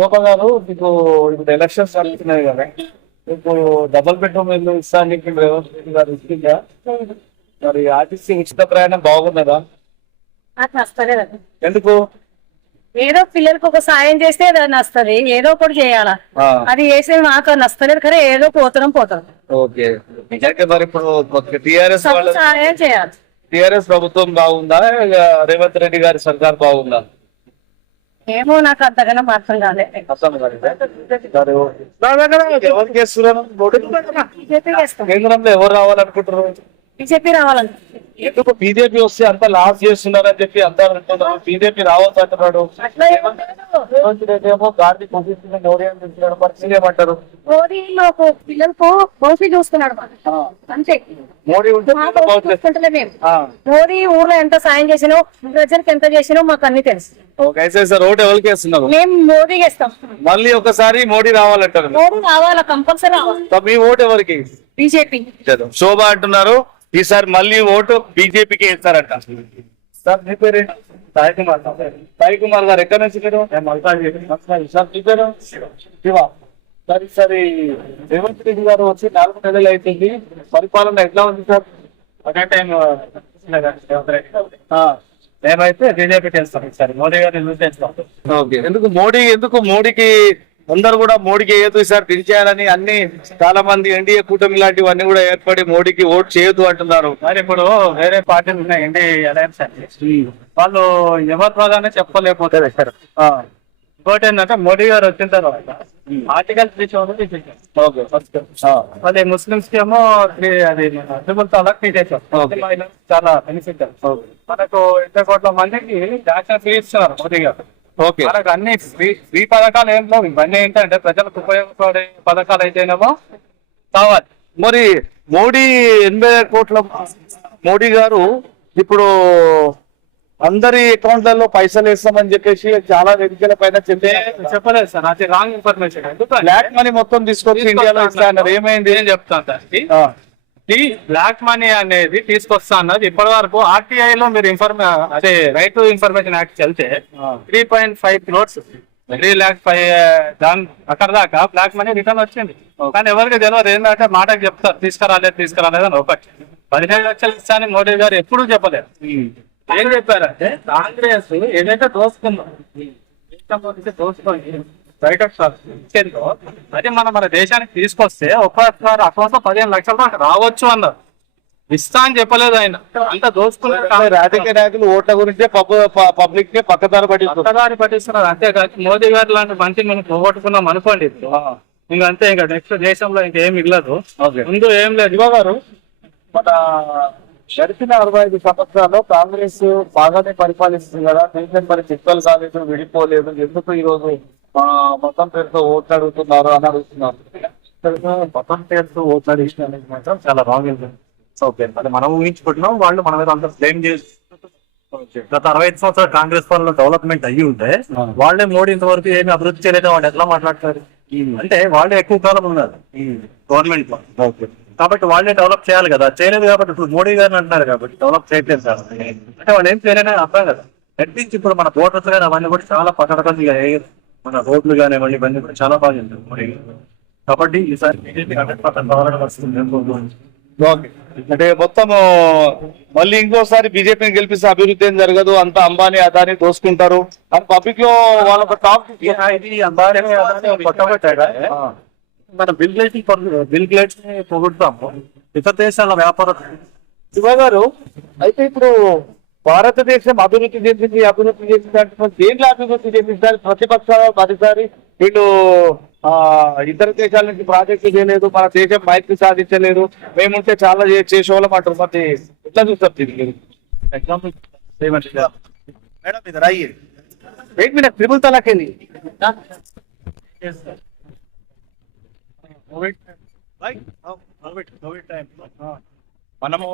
శోభ గారు మీకు ఇప్పుడు ఎలక్షన్స్ జరుగుతున్నాయి కదా, మీకు డబుల్ బెడ్రూమ్ ఇల్లు ఇస్తా అని చెప్పి రేవంత్ రెడ్డి గారు ఇస్తుందా? మరి ఆర్టీసీ ఉచిత ప్రయాణం బాగున్నదా? అది నచ్చలేదండి. ఎందుకు? ఏదో పిల్లలకు ఒక సాయం చేస్తే నస్తుంది, ఏదో ఒకటి చేయాలా. అది చేసే మాకు నచ్చలేదు కదా, ఏదో పోతున్నాం. ఓకే, నిజంగా మరి ఇప్పుడు టిఆర్ఎస్ సాయం చేయాలి. టిఆర్ఎస్ ప్రభుత్వం బాగుందా, రేవంత్ రెడ్డి గారి సర్కార్ బాగుందా? ఏమో నాకు అంతగానో అర్థం కాలేదు. ఎవరికి చేస్తున్నారు? బీజేపీ చేస్తాం. కేంద్రంలో ఎవరు రావాలనుకుంటున్నారు? బీజేపీ రావాలండి. ఎందుకు బీజేపీ వస్తే అంత లాస్ చేస్తున్నారని చెప్పి అంతా అంటున్నారు. బీజేపీ రావచ్చు అంటున్నాడు. ఏమో గాంధీ పొజిషన్ ఓరియంటిస్తున్నాడు. పరిస్థితి ఏమంటారు? మోదీ మాకు పిల్లలకు భవిష్య చూస్తున్నాడు అంతే. మోడీ ఉంటే మేము మోదీ ఊర్లో ఎంత సాయం చేసినో, ప్రజలకు ఎంత చేసినో మాకు అన్ని తెలుసు. సార్ ఓటు ఎవరికి వేస్తున్నారు? మేము మోదీకి ఇస్తాం. మళ్ళీ ఒకసారి మోడీ రావాలంటారు. మోడీ రావాలా, కంపల్సరీ రావాలి. మీ ఓటు ఎవరికి? బీజేపీ. శోభ అంటున్నారు ఈసారి మళ్ళీ ఓటు బీజేపీకి వేస్తారంట. సార్ మీ పేరు? సాయి కుమార్. సాయి కుమార్ గారు ఎక్కడి నుంచి మీరు? సార్ మీ పేరు? శివ. సార్ ఈసారి రేవంత్ రెడ్డి గారు వచ్చి 4 నెలలు అవుతుంది, పరిపాలన ఎట్లా ఉంది సార్? ఒకే టైం మేమైతే బీజేపీకి వేస్తాం. ఈసారి మోదీ గారిని యూజ్ చేస్తాం. ఎందుకు మోడీకి అందరు కూడా మోడీకి వేయదు ఈసారి దించేయాలని అన్ని చాలా మంది ఎన్డీఏ కూటమి లాంటివన్నీ కూడా ఏర్పడి మోడీకి ఓటు చేయొద్దు అంటున్నారు. మరి ఇప్పుడు వేరే పార్టీలు ఉన్నాయి, ఎన్డీఏ అలయన్స్ అని, వాళ్ళు ఎవరి ద్వారానే చెప్పలేకపోతే సార్. ఇంకోటి ఏంటంటే మోడీ గారు వచ్చిన తర్వాత ఆర్టికల్ 3 మళ్ళీ ముస్లింస్ కి ఏమో అది ట్రిపుల్ తలాక్ తీసేసాం. చాలా బెనిఫిట్. మనకు 20 కోట్ల మందికి డాక్టర్ ఫీ ఇస్తున్నారు మోదీ గారు. మనకు అన్ని ఫ్రీ పథకాలు ఏం లేవు. ఇవన్నీ ఏంటంటే ప్రజలకు ఉపయోగపడే పథకాలు అయితేనేమో కావాలి. మరి మోడీ 80 కోట్ల మోడీ గారు ఇప్పుడు అందరి అకౌంట్లలో పైసలు వేస్తామని చెప్పేసి చాలా వేదికల పైన చెప్పలేదు సార్, అది రాంగ్ ఇన్ఫర్మేషన్. బ్లాక్ మనీ మొత్తం తీసుకొచ్చి ఇండియాలో ఇస్తాన్నారు. ఏమైంది? ఏం చెప్తాను, బ్లాక్ మనీ అనేది తీసుకొస్తా అన్నది ఇప్పటి వరకు ఆర్టీఐ లో మీరు అదే రైట్ టు ఇన్ఫర్మేషన్ యాక్ట్ వెళ్తే 3.5 crores 3 lakhs దాని అక్కడ దాకా బ్లాక్ మనీ రిటర్న్ వచ్చింది. కానీ ఎవరికి తెలియదు. ఏంటంటే మాటకు చెప్తారు తీసుకురాలేదు అని. ఒకటి 15 లక్షలు ఇస్తానని మోడీ గారు ఎప్పుడూ చెప్పలేదు. ఏం చెప్పారంటే కాంగ్రెస్ ఏదైతే దోసుకుందో బయట ఇచ్చేందో అది మన దేశానికి తీసుకొస్తే ఒక్కసారి అకౌంట్ లో 15 లక్షల దాకా రావచ్చు అన్నారు. ఇస్తా అని చెప్పలేదు ఆయన. అంత దోచుకున్నారు. రాజకీయ నాయకులు ఓట్ల గురించి పబ్లిక్ ని పక్కదారి పట్టిస్తున్నారు. అంతేకాదు మోదీ గారు లాంటి మంచి మనం పోగొట్టుకున్నాం అనుకోండి, ఇంకంతే. ఇంకా నెక్స్ట్ దేశంలో ఇంకేం ఇవ్వలేదు, ముందు ఏం లేదు. శివ గారు, మన గడిచిన 65 సంవత్సరాల్లో కాంగ్రెస్ బాగానే పరిపాలిస్తుంది కదా, దేశం మరి చిత్తలు కాలేదు, విడిపోలేదు, ఎందుకు ఈ రోజు మొత్తం పేరుతో ఓట్లు అడుగుతున్నారు అని అడుగుతున్నారు. మొత్తం పేరుతో ఓట్లు అడిగిన అనేది మాత్రం చాలా రాంగ్. అది మనం ఊహించుకుంటున్నాం. వాళ్ళు మన మీద అంత బ్లేమ్ చేసి గత 65 సంవత్సరాలు కాంగ్రెస్ పాలన డెవలప్మెంట్ అయ్యి ఉంటే వాళ్ళే మోడీ ఇంతవరకు ఏమి అభివృద్ధి చేయలేదు. వాళ్ళు ఎట్లా మాట్లాడతారు? అంటే వాళ్ళే ఎక్కువ కాలం ఉన్నారు గవర్నమెంట్ లో, కాబట్టి వాళ్ళే డెవలప్ చేయాలి కదా. చేయలేదు కాబట్టి ఇప్పుడు మోడీ గారిని అంటున్నారు కాబట్టి డెవలప్ చేయట్లేదు సార్. అంటే వాళ్ళు ఏం చేయలేని అర్థం కదా. అట్లీస్ట్ ఇప్పుడు మన బోర్డర్స్ కానీ అవన్నీ కూడా చాలా పకడకంగా, మన రోడ్లు కానీ మళ్ళీ ఇవన్నీ కూడా చాలా బాగా చేస్తారు మోడీ గారు. కాబట్టి ఈసారి బీజేపీ 100% రావడం వస్తుంది. అంటే మొత్తము మళ్ళీ ఇంకోసారి బీజేపీని గెలిపిస్తే అభివృద్ధి ఏం జరగదు, అంత అంబానీ అదాని దోసుకుంటారు అని పబ్లిక్ లో వాళ్ళ టాప్. ఇది అంబానీ కొట్టబట్టాక మన బిల్ గేట్స్ ని పొగుడుతాము, ఇతర దేశాల వ్యాపార. శివ గారు, అయితే ఇప్పుడు భారతదేశం అభివృద్ధి చెందింది అంటే దేంట్లో అభివృద్ధి చెందించాలి? ప్రతిపక్షాలు ప్రతిసారి వీళ్ళు ఇతర దేశాల నుంచి ప్రాజెక్టులు చేయలేదు, మన దేశం మైత్రి సాధించలేదు, మేముంటే చాలా చేసేవాళ్ళం అంటారు. మరి ఎట్లా చూస్తారు దీనికి? ఎగ్జాంపుల్ మేడం ఇది రాయి వెయిట్ మీద ట్రిపుల్ తలాక్ ఏంది? కోవిడ్ టైం మనము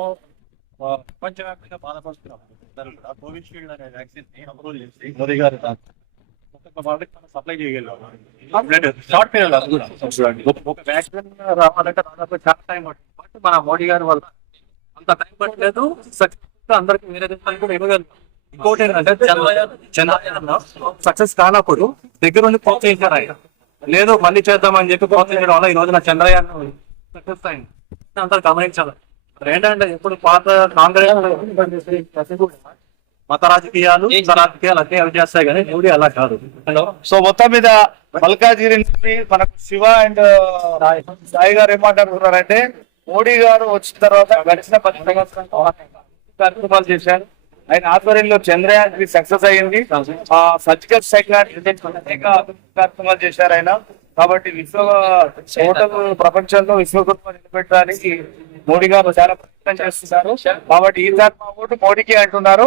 ప్రపంచవ్యాప్తంగా బాధపడుతున్నాం. కోవిషీల్డ్ అనే వ్యాక్సిన్ ని అప్రూవల్ చేసి మోదీ గారు సప్లై చేయగలిగాం. షార్ట్ పీరియడ్ ఒక వ్యాక్సిన్ రావాలంటే దాదాపు చాలా టైం పడుతుంది. బట్ మన మోడీ గారి వల్ల అంత టైం పట్టలేదు. అందరికి వేరే దేశానికి కూడా ఇవ్వగలిగాం. ఇంకోటి ఏంటంటే చంద్రయాన్ సక్సెస్ కానప్పుడు దగ్గరుండి ప్రోత్సహించారు ఆయన. లేదు మళ్ళీ చేద్దామని చెప్పి ప్రోత్సహించడం వల్ల ఈ రోజున చంద్రయాన్ సక్సెస్ అయింది. అంతా గమనించాలి. మరి ఏంటంటే ఎప్పుడు పాత కాంగ్రెస్ మత రాజకీయాలు అన్నీ అవి చేస్తాయి కానీ మోడీ అలా కాదు. సో మొత్తం మీద మల్కాజిగిరి నుంచి మనకు శివ అండ్ సాయి గారు ఏమంటారంటే మోడీ గారు వచ్చిన తర్వాత గడిచిన 10 సంవత్సరాలు కార్యక్రమాలు చేశారు. ఆయన ఆధ్వర్యంలో చంద్రయాన్ సక్సెస్ అయ్యింది. సర్జికల్ స్ట్రైక్ లాంటి అనేక కార్యక్రమాలు చేశారు ఆయన. కాబట్టి టోటల్ ప్రపంచంలో విశ్వగుప్త నిలబెట్టడానికి మోడీ గారు చాలా ప్రయత్నం చేస్తున్నారు. కాబట్టి ఈసారి మా ఓటు మోడీకి అంటున్నారు.